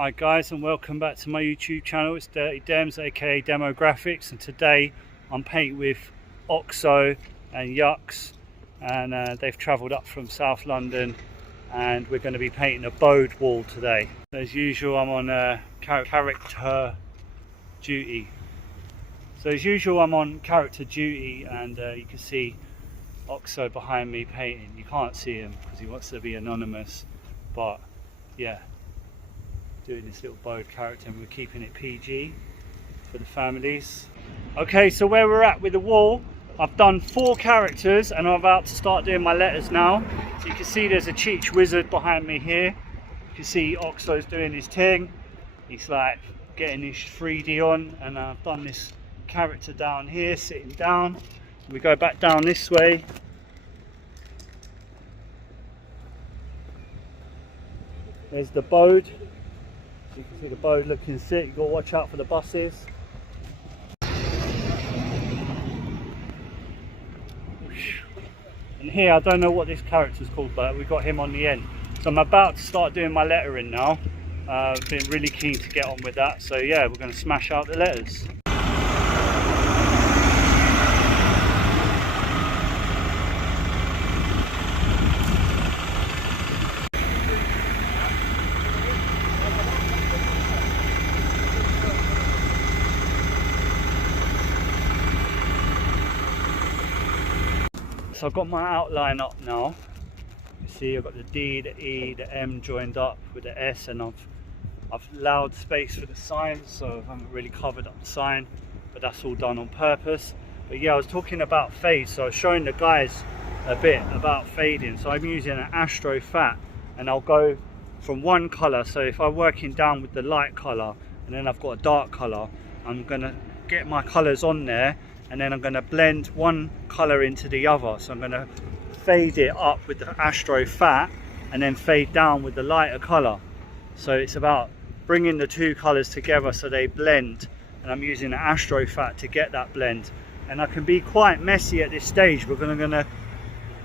Hi guys, and welcome back to my YouTube channel. It's Dirty Dems, aka Demo Graphics, and today I'm painting with Okso and Yucks, and they've travelled up from South London, and we're going to be painting a Bodè wall today. As usual, I'm on character duty. So as usual, I'm on character duty, and you can see Okso behind me painting. You can't see him because he wants to be anonymous, but yeah, doing this little Bodè character, and we're keeping it PG for the families. Okay, so where we're at with the wall, I've done 4 characters and I'm about to start doing my letters now. So you can see there's a Cheech wizard behind me here. You can see Okso's doing his thing. He's like getting his 3D on, and I've done this character down here sitting down. We go back down this way. There's the Bodè. You can see the Bodè looking sick. You've got to watch out for the buses. And here, I don't know what this character's called, but we got him on the end. So I'm about to start doing my lettering now. I've been really keen to get on with that. So yeah, we're going to smash out the letters. So I've got my outline up now. You see I've got the D, the E, the M joined up with the S, and I've allowed space for the sign, so I haven't really covered up the sign, but that's all done on purpose. But yeah, I was talking about fade, so I was showing the guys a bit about fading. So I'm using an Astro Fat, and I'll go from one colour. So if I'm working down with the light colour and then I've got a dark colour, I'm gonna get my colours on there, and then I'm going to blend one colour into the other. So I'm going to fade it up with the Astro Fat and then fade down with the lighter colour. So it's about bringing the 2 colours together so they blend, and I'm using the Astro Fat to get that blend. And I can be quite messy at this stage. We're going to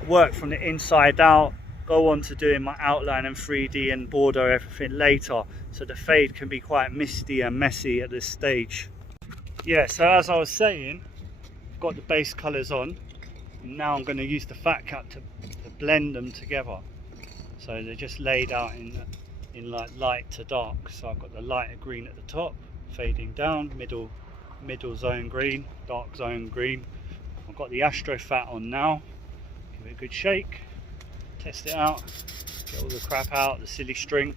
work from the inside out, go on to doing my outline and 3D and border everything later. So the fade can be quite misty and messy at this stage. Yeah, so as I was saying, got the base colours on, and now I'm going to use the fat cap to blend them together. So they're just laid out in like light to dark. So I've got the lighter green at the top, fading down, middle zone green, dark zone green. I've got the Astro Fat on now. Give it a good shake, test it out, get all the crap out, the silly string.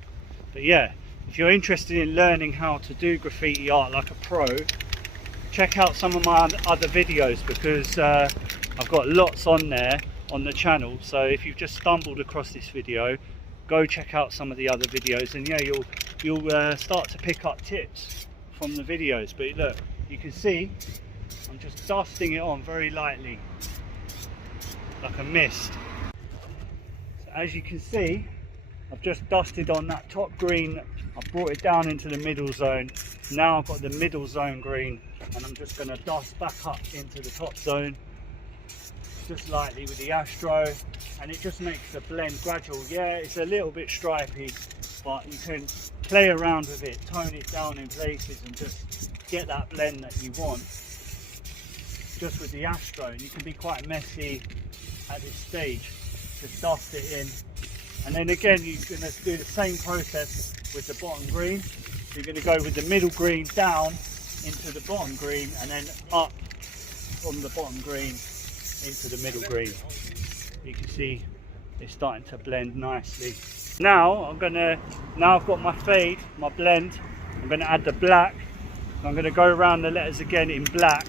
But yeah, if you're interested in learning how to do graffiti art like a pro, check out some of my other videos, because I've got lots on there on the channel. So if you've just stumbled across this video, go check out some of the other videos, and yeah, you'll start to pick up tips from the videos. But look, you can see I'm just dusting it on very lightly, like a mist. So as you can see, I've just dusted on that top green. I've brought it down into the middle zone. Now I've got the middle zone green, and I'm just going to dust back up into the top zone just lightly with the Astro, and it just makes the blend gradual. Yeah, it's a little bit stripy, but you can play around with it, tone it down in places, and just get that blend that you want just with the Astro. And you can be quite messy at this stage. Just dust it in, and then again you're going to do the same process with the bottom green. So you're going to go with the middle green down into the bottom green, and then up from the bottom green into the middle green. You can see it's starting to blend nicely. Now I've got my fade, my blend. I'm going to add the black. I'm going to go around the letters again in black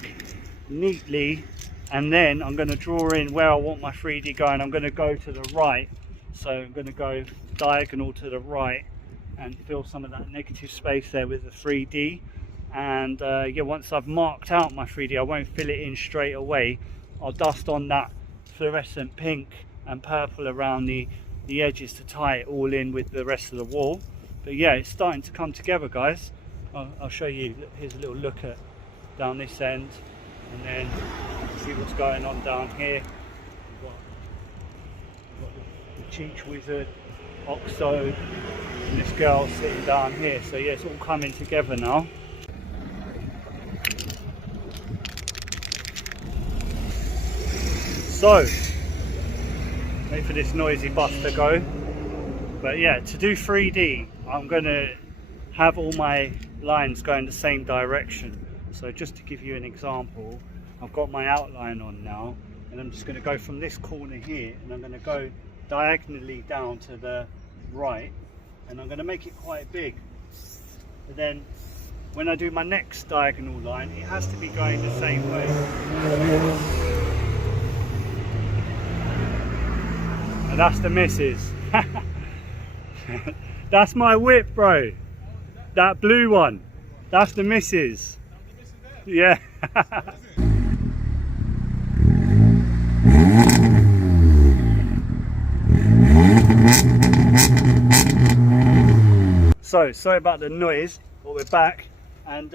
neatly, and then I'm going to draw in where I want my 3D going. I'm going to go to the right, so I'm going to go diagonal to the right and fill some of that negative space there with the 3D. And yeah, once I've marked out my 3D, I won't fill it in straight away. I'll dust on that fluorescent pink and purple around the edges to tie it all in with the rest of the wall. But yeah, it's starting to come together, guys. I'll show you. Here's a little look at down this end, and then see what's going on down here. We've got the Cheech wizard, Okso, and this girl sitting down here. So yeah, it's all coming together now. So, wait for this noisy bus to go. But yeah, to do 3D, I'm going to have all my lines going the same direction. So just to give you an example, I've got my outline on now, and I'm just going to go from this corner here, and I'm going to go diagonally down to the right, and I'm going to make it quite big. But then when I do my next diagonal line, it has to be going the same way. And that's the missus. That's my whip, bro. That blue one. That's the missus. Yeah. So, sorry about the noise, but we're back. And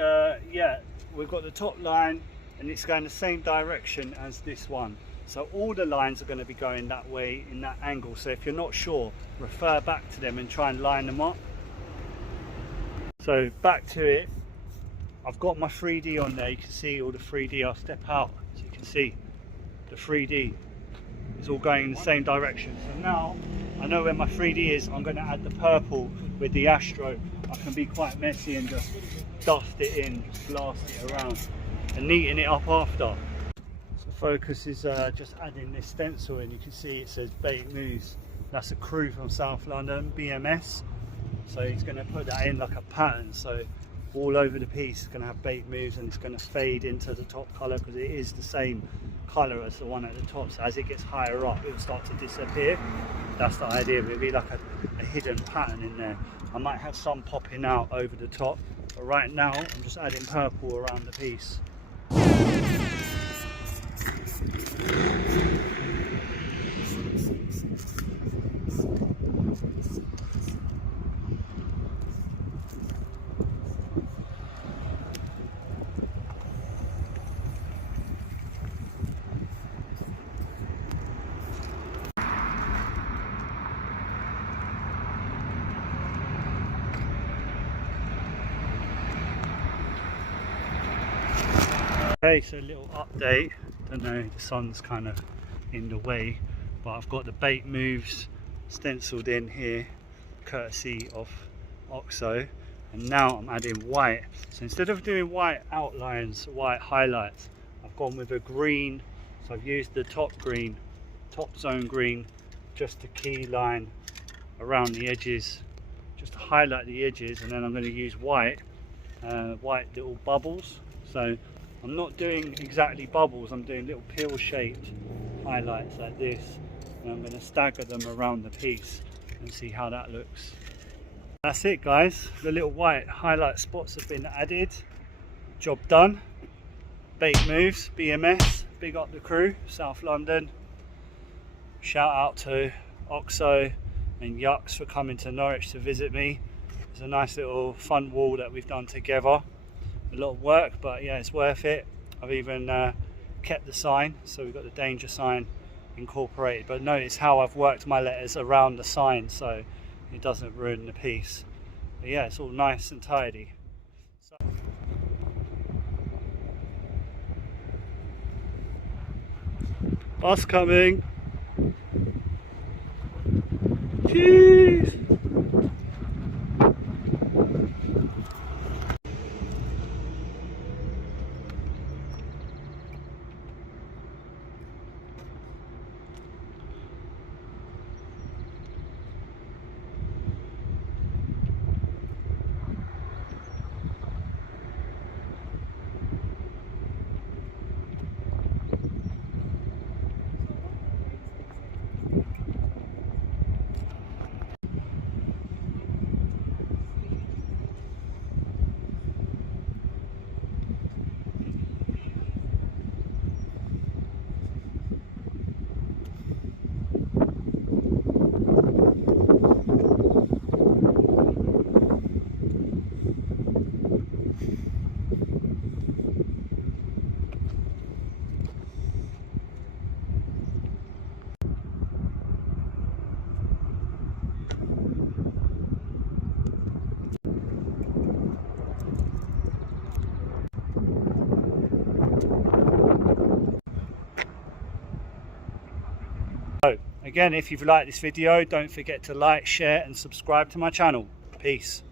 yeah, we've got the top line, and it's going the same direction as this one. So all the lines are going to be going that way in that angle. So if you're not sure, refer back to them and try and line them up. So back to it. I've got my 3D on there. You can see all the 3D. I'll step out so you can see the 3D is all going in the same direction. So now I know where my 3D is. I'm going to add the purple with the Astro. I can be quite messy and just dust it in, blast it around and neaten it up after. Focus is just adding this stencil in. You can see it says Bait Moves. That's a crew from South London, BMS. So he's going to put that in like a pattern. So all over the piece is going to have Bait Moves, and it's going to fade into the top colour because it is the same colour as the one at the top. So as it gets higher up, it will start to disappear. That's the idea. It'll be like a hidden pattern in there. I might have some popping out over the top, but right now I'm just adding purple around the piece. Okay, so a little update. Don't know, the sun's kind of in the way, but I've got the Bait Moves stenciled in here, courtesy of Okso, and now I'm adding white. So instead of doing white outlines, white highlights, I've gone with a green. So I've used the top zone green, just to key line around the edges, just to highlight the edges, and then I'm going to use white little bubbles. So I'm not doing exactly bubbles, I'm doing little peel shaped highlights like this, and I'm going to stagger them around the piece and see how that looks. That's it guys, the little white highlight spots have been added. Job done. Bait Moves, BMS, big up the crew, South London. Shout out to Okso and Yucks for coming to Norwich to visit me. It's a nice little fun wall that we've done together. A lot of work, but yeah, it's worth it. I've even kept the sign, so we've got the danger sign incorporated, but notice how I've worked my letters around the sign so it doesn't ruin the piece. But yeah, it's all nice and tidy. So bus coming. Jeez. Again, if you've liked this video, don't forget to like, share and subscribe to my channel. Peace.